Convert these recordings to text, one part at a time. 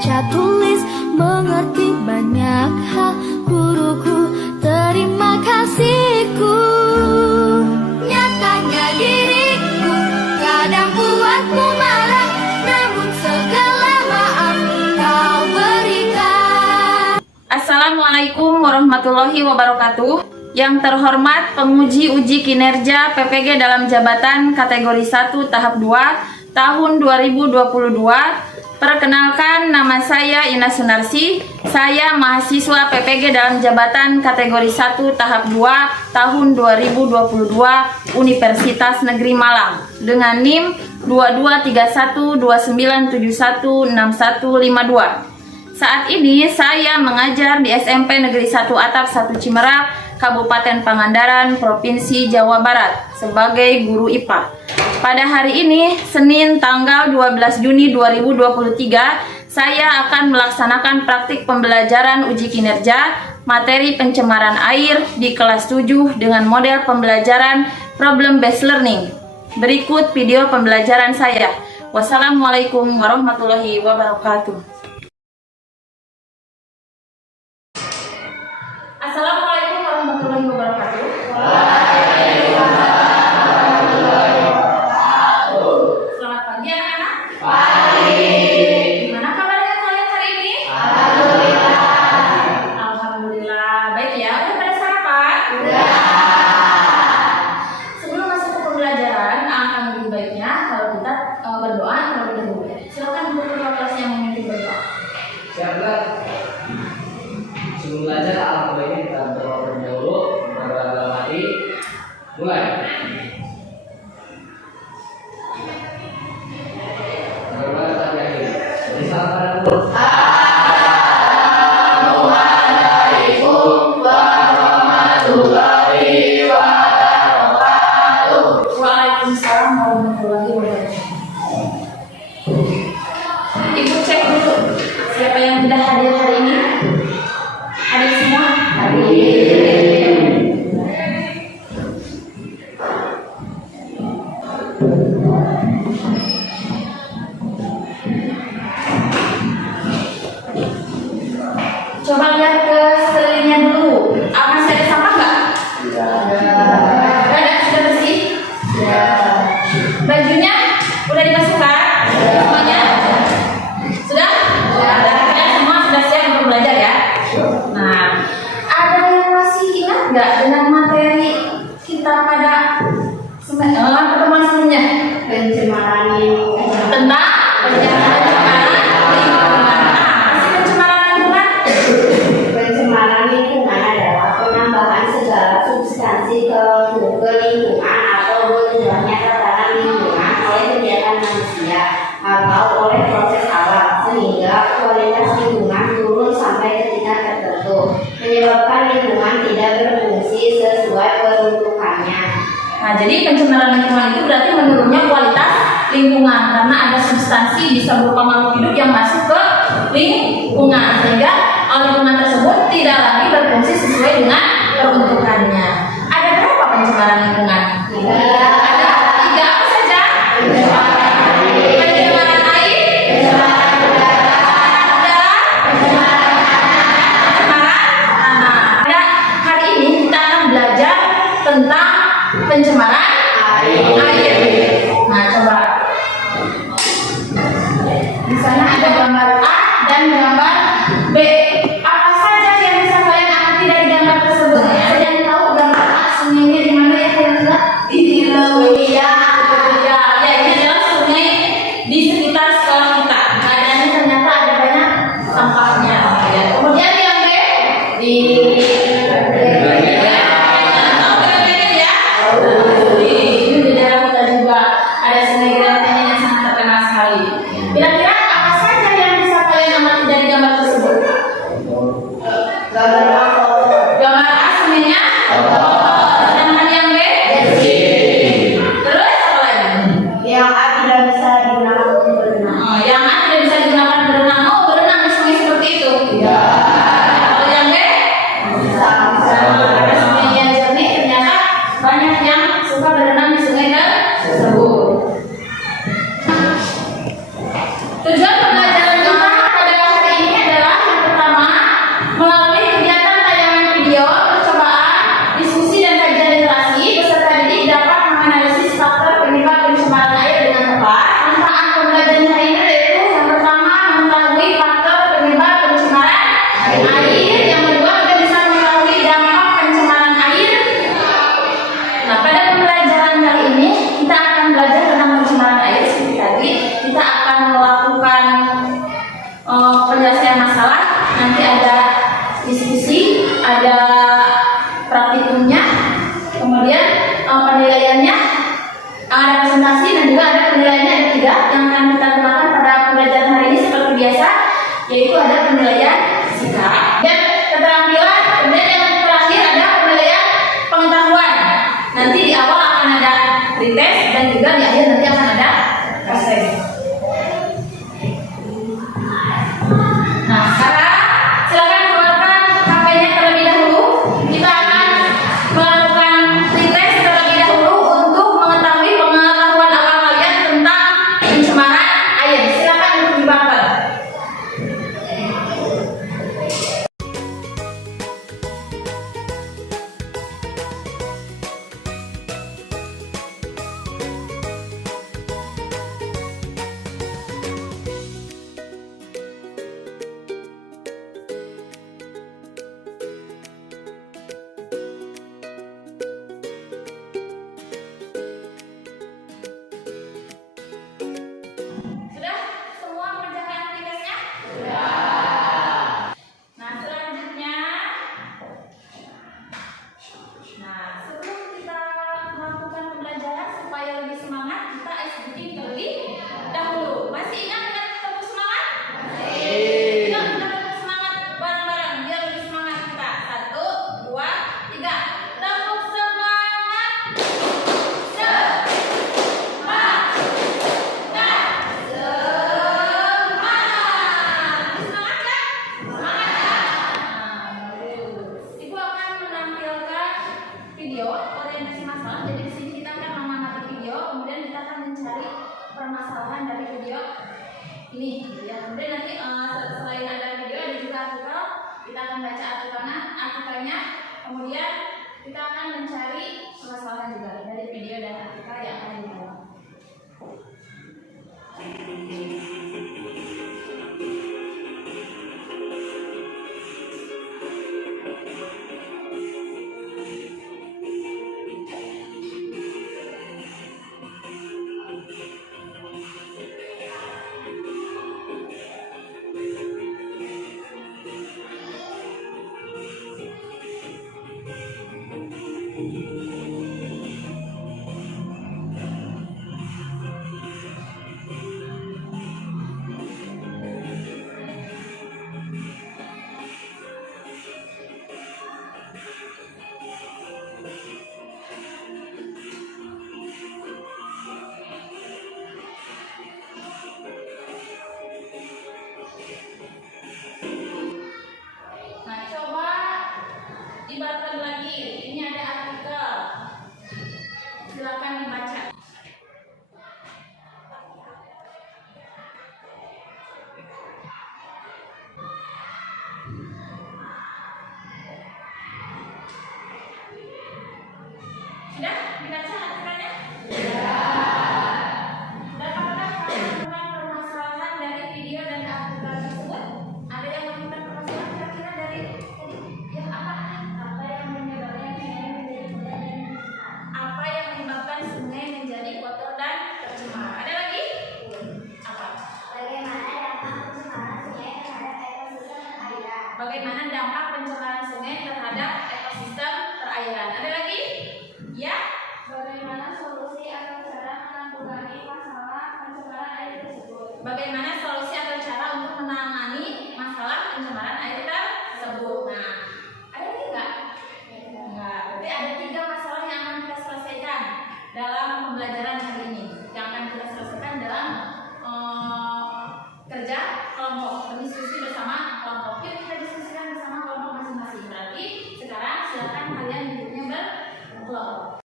baca tulis, mengerti banyak hal. Guruku, terima kasihku. Nyatanya diriku kadang buatku marah, namun segala maaf kau berikan. Assalamualaikum warahmatullahi wabarakatuh. Yang terhormat penguji uji kinerja PPG dalam jabatan kategori 1 tahap 2 tahun 2022. Perkenalkan, nama saya Ina Sunarsi. Saya mahasiswa PPG dalam jabatan kategori 1 tahap 2 tahun 2022 Universitas Negeri Malang dengan NIM 223129716152. Saat ini saya mengajar di SMP Negeri 1 Atap 1 Cimerak, Kabupaten Pangandaran, Provinsi Jawa Barat sebagai guru IPA. Pada hari ini, Senin tanggal 12 Juni 2023, saya akan melaksanakan praktik pembelajaran uji kinerja materi pencemaran air di kelas 7 dengan model pembelajaran problem based learning. Berikut video pembelajaran saya. Wassalamualaikum warahmatullahi wabarakatuh. Assalamualaikum warahmatullahi wabarakatuh. Selamat pagi anak-anak. Pagi. Gimana kabarnya kalian hari ini? Alhamdulillah. Alhamdulillah. Baik ya. Udah pada sarapan? Udah. Sebelum masuk ke pembelajaran, akan lebih baiknya kalau kita berdoa terlebih dahulu. Silakan untuk ketua kelas yang memimpin berdoa. Siap. Sebelum belajar, alangkah baiknya kita berdoa terlebih dahulu. Berdoa dalam hati. Mulai. Berdoa tak akhir. Jadi salam pada mulut. Assalamualaikum warahmatullahi wabarakatuh. Waalaikumsalam warahmatullahi wabarakatuh. Ibu cek dulu siapa yang sudah hadir hari ini. Hadir semua? Hadir. Coba lihat ke sekelilingnya dulu. Masih ada sampah nggak? Ada, sudah bersih? Bajunya udah dimasukkan? Semuanya? Sudah? Kalian semua sudah siap untuk belajar ya? Nah, ada yang masih ingat nggak dengan materi kita pada pertemuan sebelumnya? Pencemaran lingkungan. Tentang pencemaran lingkungan. Masih pencemaran lingkungan? Pencemaran lingkungan adalah penambahan segala substansi ke lingkungan atau berubahnya tatanan lingkungan oleh kegiatan manusia atau oleh proses alam sehingga kualitas lingkungan turun sampai ke tingkat tertentu, menyebabkan lingkungan tidak berfungsi sesuai peruntukannya. Nah, jadi pencemaran lingkungan itu berarti menurunnya kualitas lingkungan karena ada substansi bisa berupa makhluk hidup yang masuk ke lingkungan sehingga lingkungan tersebut tidak lagi berfungsi sesuai dengan peruntukannya. Ada berapa pencemaran lingkungan? Ada 3 apa saja? Pencemaran air, pencemaran udara, pencemaran tanah. Hari ini kita akan belajar tentang pencemaran air. Nah, coba. Di sana ada gambar A dan gambar B. Apa saja yang bisa kalian amati dari gambar tersebut? Ada yang tahu gambar A sungainya di mana ya kira-kira? Di Leuwian. Ya, ini adalah sungai di sekitar sekolah kita. Keadaannya ternyata ada banyak sampahnya. Ya. Kemudian yang B di di dalam kita juga ada sungai Geranten yang sangat terkenal sekali. Kira-kira apa saja yang bisa kalian amati dari gambar tersebut? Gambar A sungainya sedangkan yang B terus apa lagi? Yang A tidak bisa digunakan untuk berenang. Yang A tidak bisa digunakan berenang. Oh, berenang di sungai seperti itu? Ya. Kalau yang B ada sungai yang jernih, ternyata banyak yang suka berenang di sungai tersebut. Tujuan pembelajaran kita pada permasalahan dari video ini gitu ya. Kemudian nanti selain ada video ada juga artikel, kita akan baca artikelnya, kemudian kita akan mencari permasalahan juga dari video dan artikel yang akan dibawa. Nah, coba dibaca lagi. Ini ada artikel. Silakan dibaca. Sudah dibaca artikelnya? Dapatkah kalian menemukan permasalahan dari video dan artikel tersebut? Ada yang menemukan permasalahan kira-kira dari ya apa yang menyebabkan sungai menjadi kotor dan tercemar? Ada lagi? Apa? Bagaimana dampak pencemaran sungai terhadap ekosistem perairan? Bagaimana dampak pencemaran sungai terhadap ekosistem perairan? Ada lagi? Ya? Bagaimana solusi atau cara menanggulangi masalah pencemaran air tersebut? Bagaimana solusi atau cara untuk menangani masalah pencemaran air tersebut? Nah, ada lagi nggak? Enggak. Berarti ada 3 masalah yang akan kita selesaikan dalam pembelajaran hari ini. Yang akan kita selesaikan dalam kerja kelompok, berdiskusi bersama kelompok. Yuk kita diskusikan bersama kelompok masing-masing. Berarti sekarang silakan kalian duduknya berkelompok.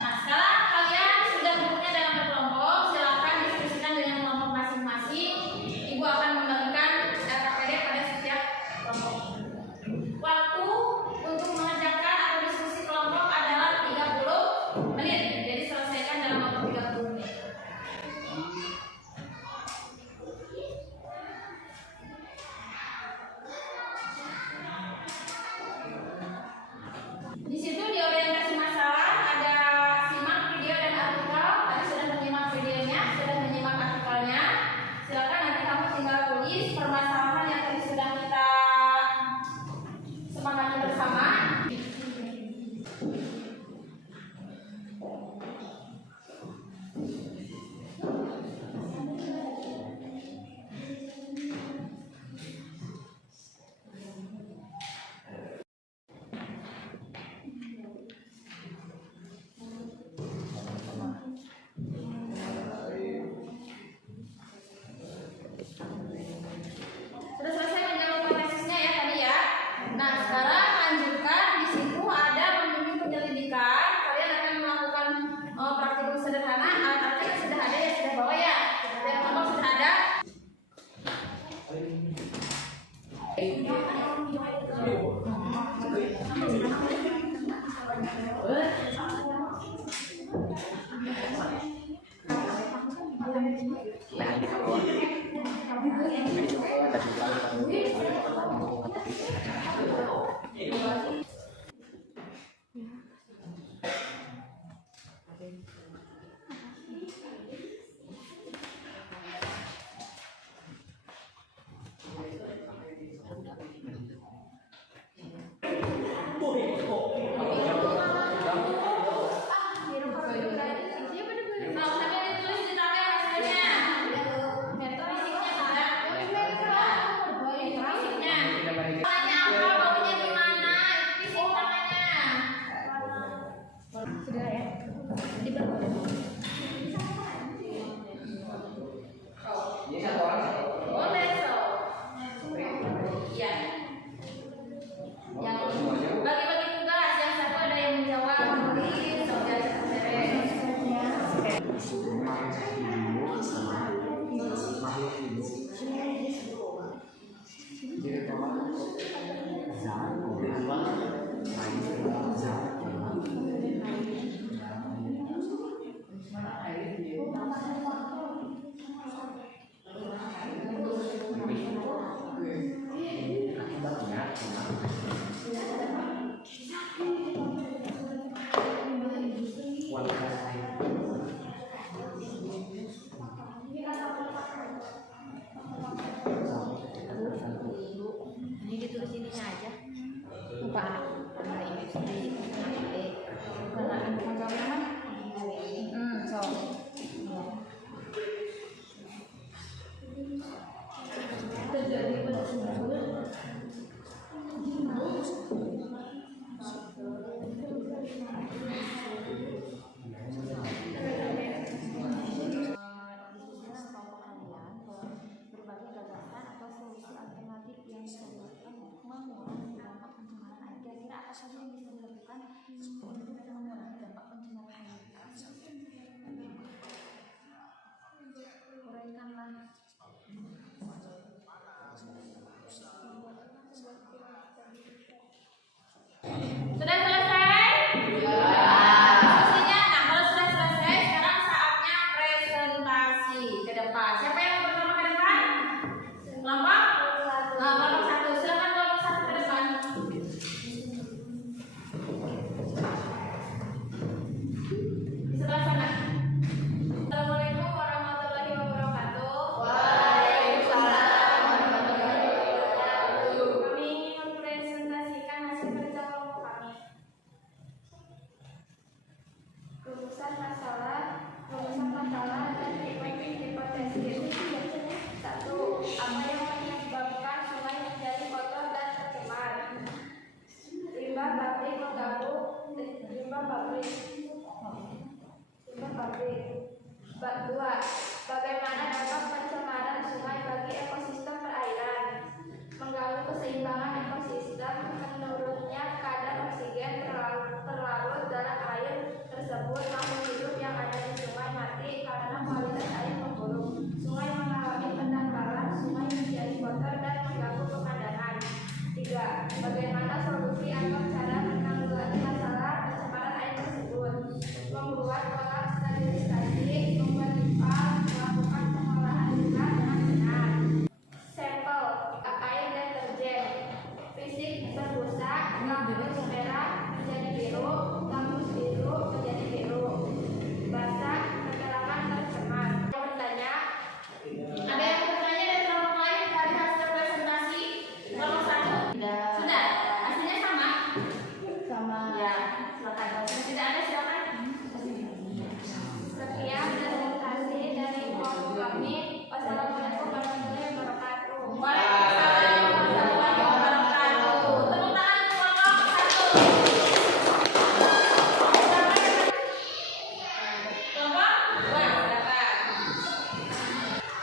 Nah, sekarang kalian IPA. Karena agama mah. So. Terjadi pada berbagai gagasan atau solusi alternatif yang bisa dilakukan untuk mengurangi dampak pencemaran air. Kira-kira apa saja yang bisa dilakukan untuk mengurangi dampak pencemaran air? Uraikanlah. Sudah selesai? Diskusinya. Nah, kalau sudah selesai, sekarang saatnya presentasi ke depan. Siapa yang pertama ke depan? Kelompok? Kelompok 1. Silakan kelompok 1 ke depan. Di sebelah sana. Assalamualaikum warahmatullahi wabarakatuh. Waalaikumsalam warahmatullahi wabarakatuh. Kami ingin mempresentasikan hasil kerja kelompok kami. Rumusan masalah dan hipotesis. 1. Apa yang menyebabkan sungai menjadi kotor dan tercemar? Limbah pabrik mengganggu limbah pabrik. 2. Bagaimana dampak pencemaran sungai bagi ekosistem perairan? Mengganggu keseimbangan ekosistem, menurunnya kadar oksigen terlarut dalam air tersebut, makhluk hidup yang ada di sungai mati karena kualitas air memburuk. Sungai mengalami pendangkalan, sungai menjadi kotor dan mengganggu pemandangan. 3. Bagaimana solusi atau cara menanggulangi masalah pencemaran air tersebut? Membuat kolam sterilisasi, membuat ipal, melakukan pengolahan limbah dengan benar. Sampel air deterjen, fisik berbusa, kampus merah menjadi biru, kampus biru menjadi biru. Basah, keterangan tercemar. Yang bertanya? Ada yang bertanya dari kelompok lain dari hasil presentasi kelompok 1? Sudah. Hasilnya sama? Sama. Ya, silakan. Kalau tidak ada silakan. Sekian presentasi dari kelompok kami. Wassalamualaikum warahmatullahi wabarakatuh. Waalaikumsalam warahmatullahi wabarakatuh. Tepuk tangan kelompok 1. Kelompok 2, silakan.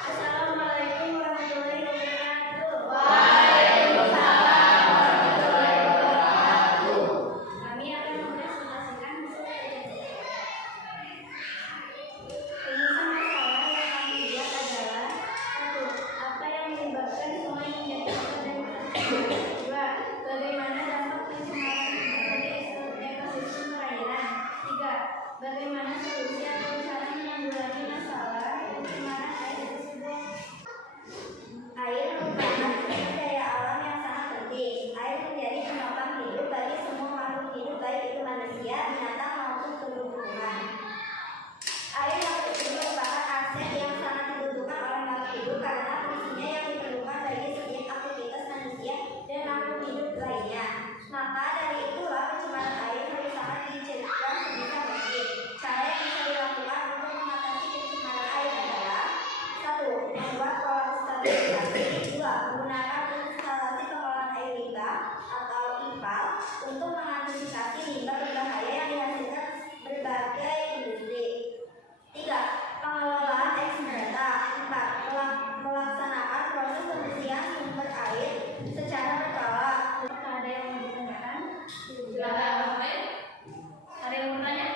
Assalamualaikum warahmatullahi wabarakatuh. Waalaikumsalam warahmatullahi wabarakatuh. Kami akan mempresentasikan hasil kajian. Rumusan masalah yang kami buat adalah: 1. Apa yang menyebabkan sungai menjadi kotor dan tercemar? 2. Bagaimana dampak pencemaran bagi ekosistem perairan? 3. Bagaimana solusi atau cara menanggulangi masalah pencemaran air tersebut? Air merupakan sumber daya alam yang sangat penting. Air menjadi penopang hidup bagi semua makhluk hidup, baik itu manusia, binatang maupun tumbuh-tumbuhan. Air yang merupakan aset yang sangat dibutuhkan oleh makhluk hidup karena fungsinya yang diperlukan bagi setiap aktivitas manusia dan makhluk hidup lainnya. Maka dari itulah pencemaran air harus sangat dicegah sebisa mungkin. Cara yang bisa dilakukan untuk mengatasi pencemaran air adalah: 1. Membuat kolam sterilisasi. 2. Menggunakan instalasi pengolahan air limbah atau IPAL untuk mengantisipasi limbah berbahaya yang dihasilkan berbagai industri. 3. Pengelolaan ex-merata. 4. Melaksanakan proses pembersihan sumber air secara berkala. Ada yang mau ditanyakan? Silakan orang lain. Ada yang bertanya?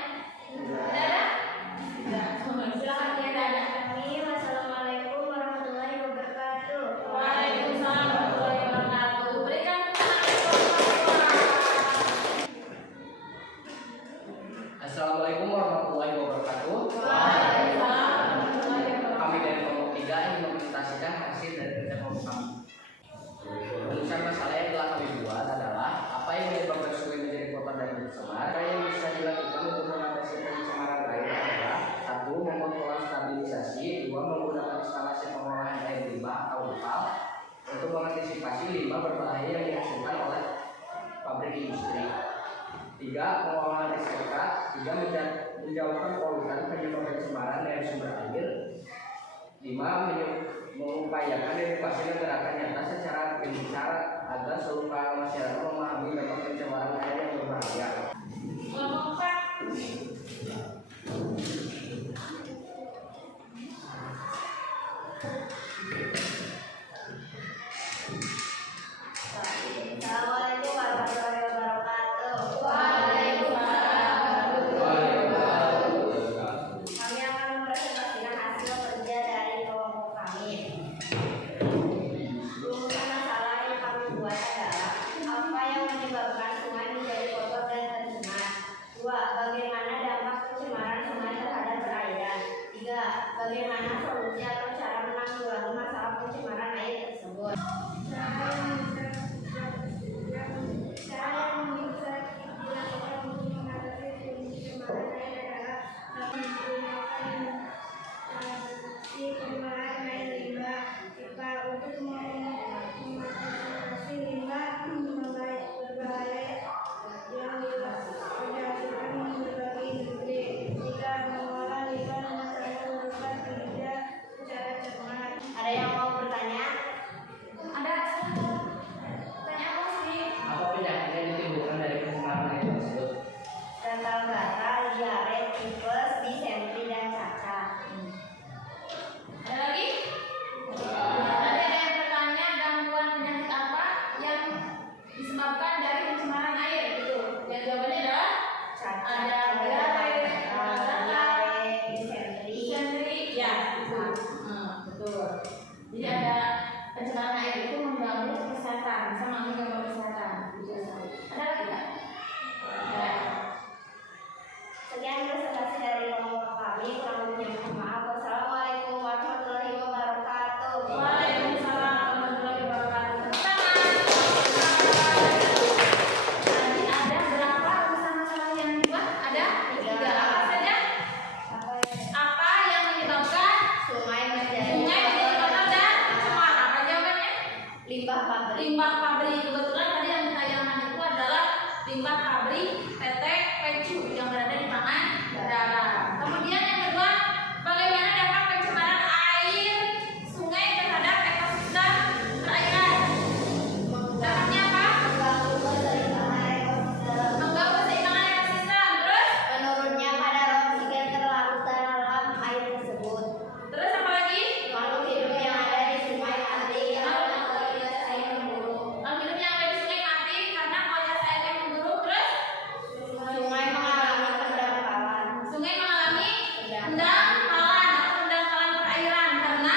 Tidak ada? Silakan dia ada. Kami, wassalamualaikum warahmatullahi wabarakatuh. Waalaikumsalam warahmatullahi wabarakatuh. Berikan tepuk Assalamualaikum warahmatullahi wabarakatuh. Kami dari kelompok 3 ingin mempresentasikan hasil dari kerja kelompok kami. Rumusan masalah yang telah kami buat adalah: apa yang menyebabkan sungai menjadi kotor dan tercemar? Apa yang bisa dilakukan untuk mengatasi pencemaran air adalah: 1. Membuat kolam stabilisasi. 2. Menggunakan instalasi pengolahan air limbah atau IPAL untuk mengantisipasi limbah berbahaya yang dihasilkan oleh pabrik industri. 3. Pengelolaan SMK. 3. Menjauhkan polutan penyebab pencemaran dari sumber air. 5. Mengupayakan edukasi dan gerakan nyata secara berbicara agar seluruh kalangan masyarakat memahami dampak pencemaran air yang berbahaya. Kelompok 4. Assalamualaikum warahmatullahi wabarakatuh. Kami akan mempresentasikan hasil kerja dari kelompok kami. Rumusan masalah yang kami buat adalah apa yang menyebabkan sungai menjadi kotor dan tercemar. 2. Bagaimana dampak pencemaran sungai terhadap perairan. 3. Bagaimana solusi atau cara menanggulangi masalah pencemaran air tersebut. Cara yang bisa dilakukan untuk mengatasi pencemaran air adalah menggunakan si pengolahan air limbah IPA untuk mengatasi limbah berbahaya yang dihasilkan berbagai industri. 3. Mengolah limbah rumah tangga berupa kerja secara cermat. Ada yang mau bertanya? Ada tanya apa sih? Apa penyakit yang ditimbulkan dari pencemaran air tersebut? Gatal-gatal, diare, tipes, disentri, dan cacar. Ada lagi? Ada yang bertanya gangguan penyakit apa yang disebabkan dari pencemaran air gitu. Ya jawabannya adalah ada diare, disentri. disentri, ya betul. Betul. Jadi ada pencemaran air itu mengganggu kesehatan, bisa mengganggu kesehatan. Ada lagi nggak? Ada. Sekian presentasi dari kelompok kami. Kurang lebihnya mohon maaf. Wassalamualaikum warahmatullahi wabarakatuh. Waalaikumsalam warahmatullahi wabarakatuh. Tadi ada berapa masalah yang dibuat? Ada 3. Apa saja? Apa yang menyebabkan Sungai menjadi sungai menjadi kotor dan cemar? Apa jawabannya? limbah pabrik. Limbah pabrik. Kebetulan tadi yang ditayangan itu adalah limbah pabrik PT Pecu yang berada di Pangandaran. Kemudian yang kedua, bagaimana dampak pencemaran air sungai terhadap ekosistem perairan? Dampaknya apa? Mengganggu keseimbangan ekosistem. Mengganggu keseimbangan ekosistem. Terus? Menurunnya kadar oksigen terlarut dalam air tersebut. Terus apa lagi? Makhluk hidup yang ada di sungai mati karena kualitas air memburuk. Makhluk hidup yang ada di sungai mati karena kualitas airnya memburuk. Terus? Sungai mengalami pendangkalan. Sungai mengalami pendangkalan atau pendangkalan perairan karena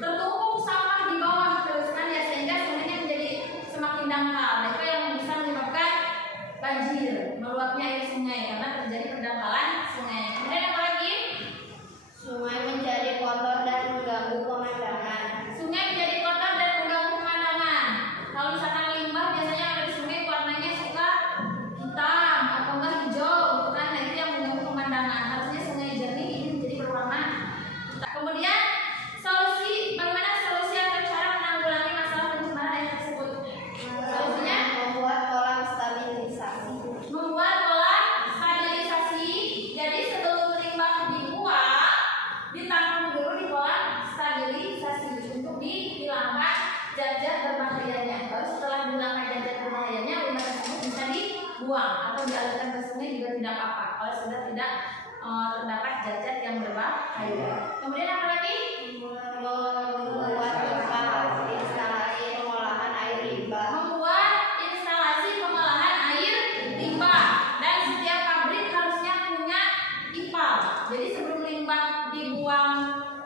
tertumpuk sampah di bawah terus kan ya, sehingga sungainya menjadi semakin dangkal. Nah, itu yang bisa menyebabkan banjir, meluapnya air sungai karena terjadi pendangkalan sungai. Kemudian apa lagi? Sungai menjadi kotor dan mengganggu pemandangan. Sungai menjadi kotor dan mengganggu pemandangan. Kalau misalkan limbah biasanya ada di sungai warnanya suka hitam atau enggak hijau, gitu kan? Nah, itu yang mengganggu pemandangan. Harusnya sungai jernih ini menjadi berwarna hitam. Kemudian bagaimana solusi atau cara menanggulangi masalah pencemaran air tersebut? Solusinya Membuat kolam stabilisasi. membuat kolam stabilisasi. Jadi sebelum limbah dibuang, ditanam dulu di kolam stabilisasi untuk dihilangkan zat-zat berbahayanya. Lalu setelah dihilangkan zat-zat berbahayanya, limbah tersebut bisa dibuang atau dialirkan ke sungai juga tidak apa-apa kalau sudah tidak terdapat zat-zat yang berbahaya. Kemudian apa lagi? Membuat instalasi pengolahan air limbah. Membuat instalasi pengolahan air limbah, dan setiap pabrik harusnya punya IPAL. Jadi sebelum limbah dibuang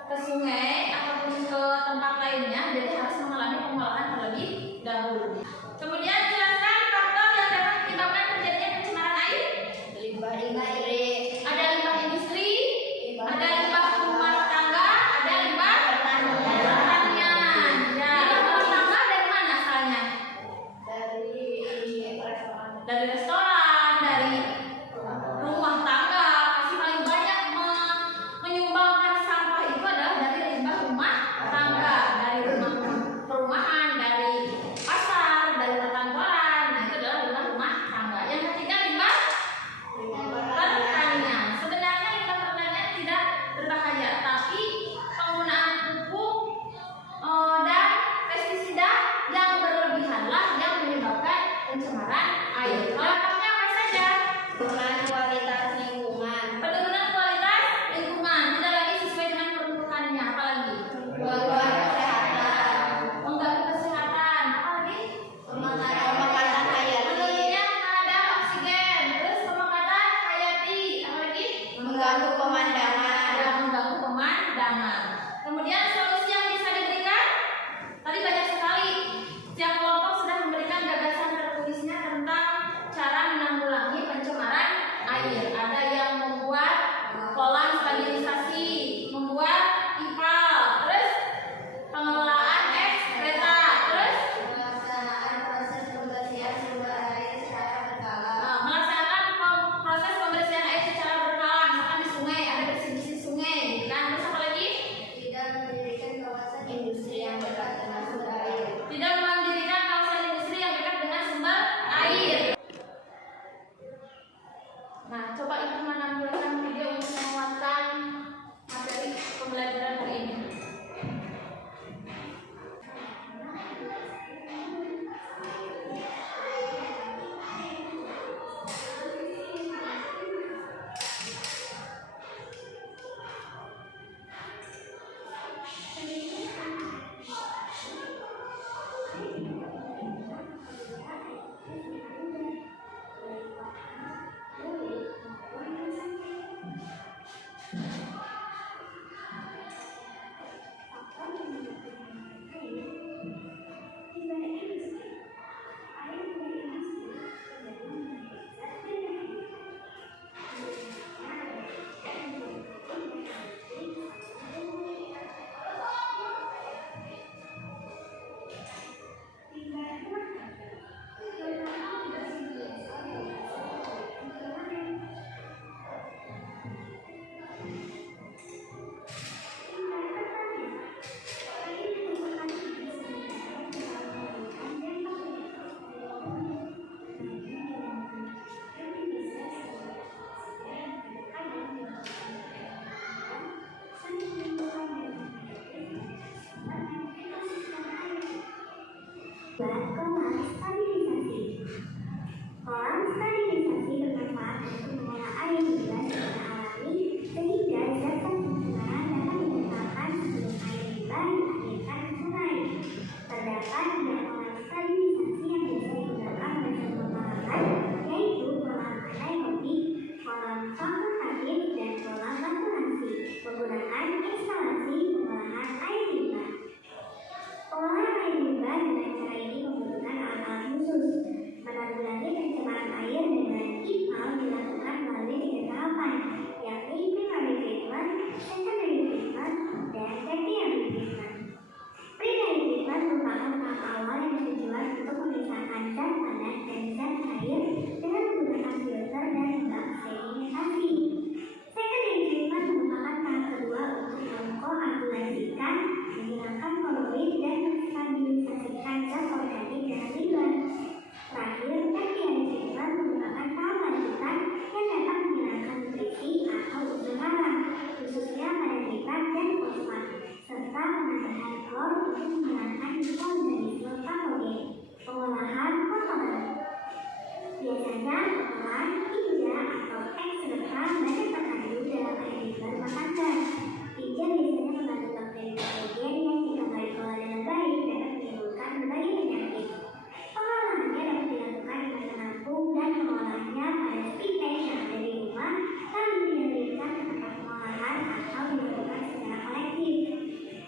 ke sungai ataupun ke tempat lainnya, jadi harus mengalami pengolahan terlebih dahulu. Kemudian jelaskan faktor yang dapat menyebabkan terjadinya pencemaran air. Limbah industri. Ada limbah industri, ada limbah rumah tangga, ada limbah pertanian. Ya, limbah rumah tangga dari mana asalnya? Dari restoran, dari rumah tangga. Pasti paling banyak menyumbangkan sampah itu adalah dari limbah rumah tangga, dari rumah perumahan, dari pasar, dari perkantoran. Nah, itu adalah limbah rumah biasanya orang tinja atau X serta banyak terkandung dalam air limbah rumah tangga. Tinja biasanya mengandung bakteri patogen yang jika nggak dikelola dengan baik dapat menimbulkan berbagai penyakit. Pengolahannya dapat dilakukan dengan menampung dan mengolahnya pada pipet yang ada di rumah, lalu dikirimkan ke tempat pengolahan atau dilakukan secara kolektif.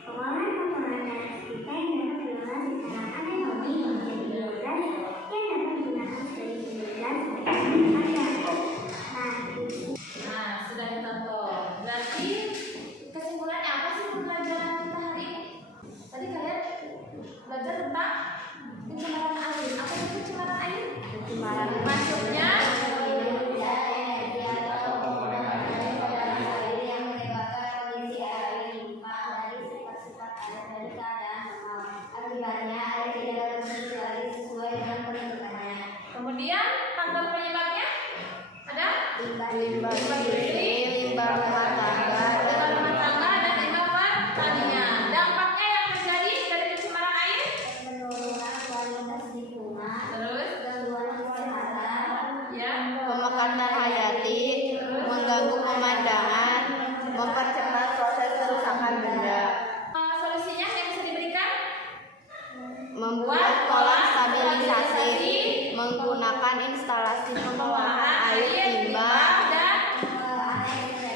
Pengolahan kotoran dan pipet dapat diolah secara anaerobi menjadi biogas yang dapat digunakan sebagai biogas bagi rumah tangga. Nah, sudah ditonton. Berarti kesimpulannya apa sih pembelajaran kita hari ini? Tadi kalian belajar tentang pencemaran air. Apa itu pencemaran air? Pencemaran Maksudnya kemudian faktor penyebabnya ada limbah rumah tangga limbah rumah tangga dan limbah pertanian. Dampaknya yang terjadi dari pencemaran air terus ya pemekaran hayati, mengganggu pemandangan, mempercepat proses kerusakan benda, solusinya yang bisa diberikan membuat kolam stabilisasi, menggunakan instalasi pengolahan air limbah, dan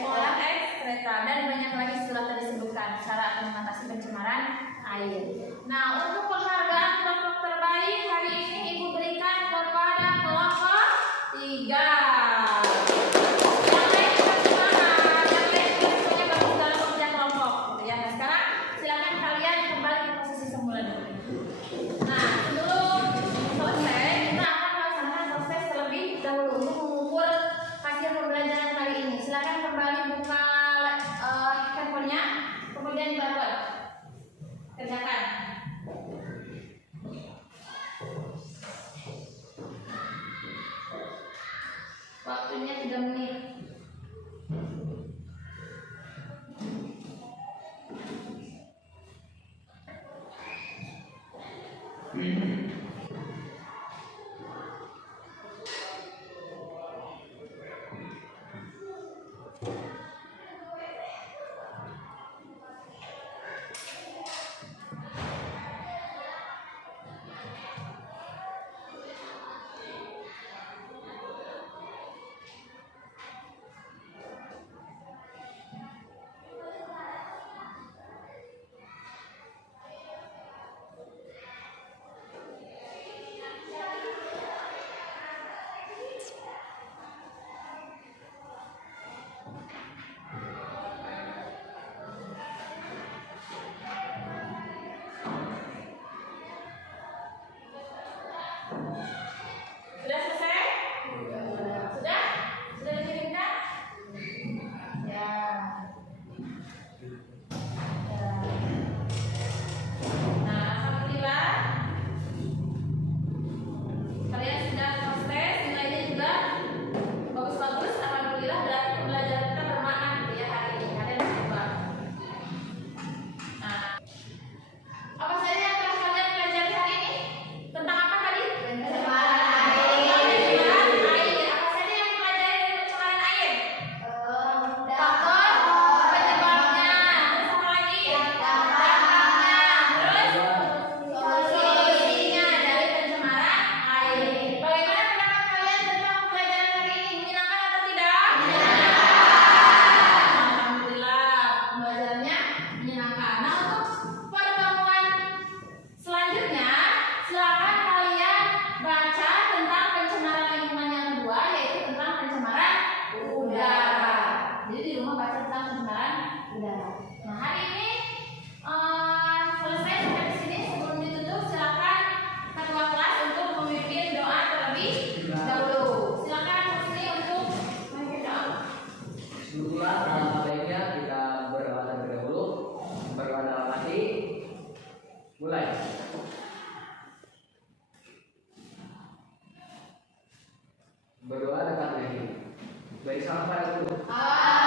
olah ekskreta dan banyak lagi sudah disebutkan cara akan mengatasi pencemaran air. Nah, untuk penghargaan kelompok terbaik hari ini Ibu berikan kepada kelompok 3. Yang lain juga semangat, yang lain juga semuanya bagus dalam kerja kelompok, gitu ya. Nah, sekarang silakan kalian kembali ke posisi semula dulu. Nah, sebelum selesai, kita akan melaksanakan proses terlebih dahulu untuk mengukur hasil pembelajaran kali ini. Silakan kembali buka handphonenya, kemudian dibaca. Kerjakan. Waktunya 3 menit. Sudah selesai? Sudah? Sudah dikirimkan? Ya. Nah, alhamdulillah kalian sudah proses, nilainya juga bagus-bagus. Alhamdulillah berarti pembelajaran kita bermakna gitu ya hari ini. Kalian coba. Nah, apa saja yang telah kalian pelajari hari ini? Tentang apa tadi? Pencemaran air. Apa saja yang dipelajari dari pencemaran air? Faktor penyebabnya. Terus apa lagi? Dampaknya. Terus solusinya dari pencemaran air. Bagaimana pendapat kalian tentang pembelajaran hari ini? Menyenangkan atau tidak? Alhamdulillah pembelajarannya menyenangkan. Nah, untuk pertemuan selanjutnya, silakan kalian baca tentang pencemaran lingkungan yang kedua, yaitu tentang pencemaran udara. Jadi di rumah baca tentang pencemaran udara. Nah, hari ini selesai sampai di sini. Sebelum ditutup, silakan ketua kelas untuk memimpin doa terlebih dahulu. Silakan Musli untuk memimpin doa. Bismillah, alhamdulillah baiknya kita berdoa terlebih dahulu. Berdoa dalam hati. Mulai. Berdoa dekat leher. Beri salam pada Tuhan.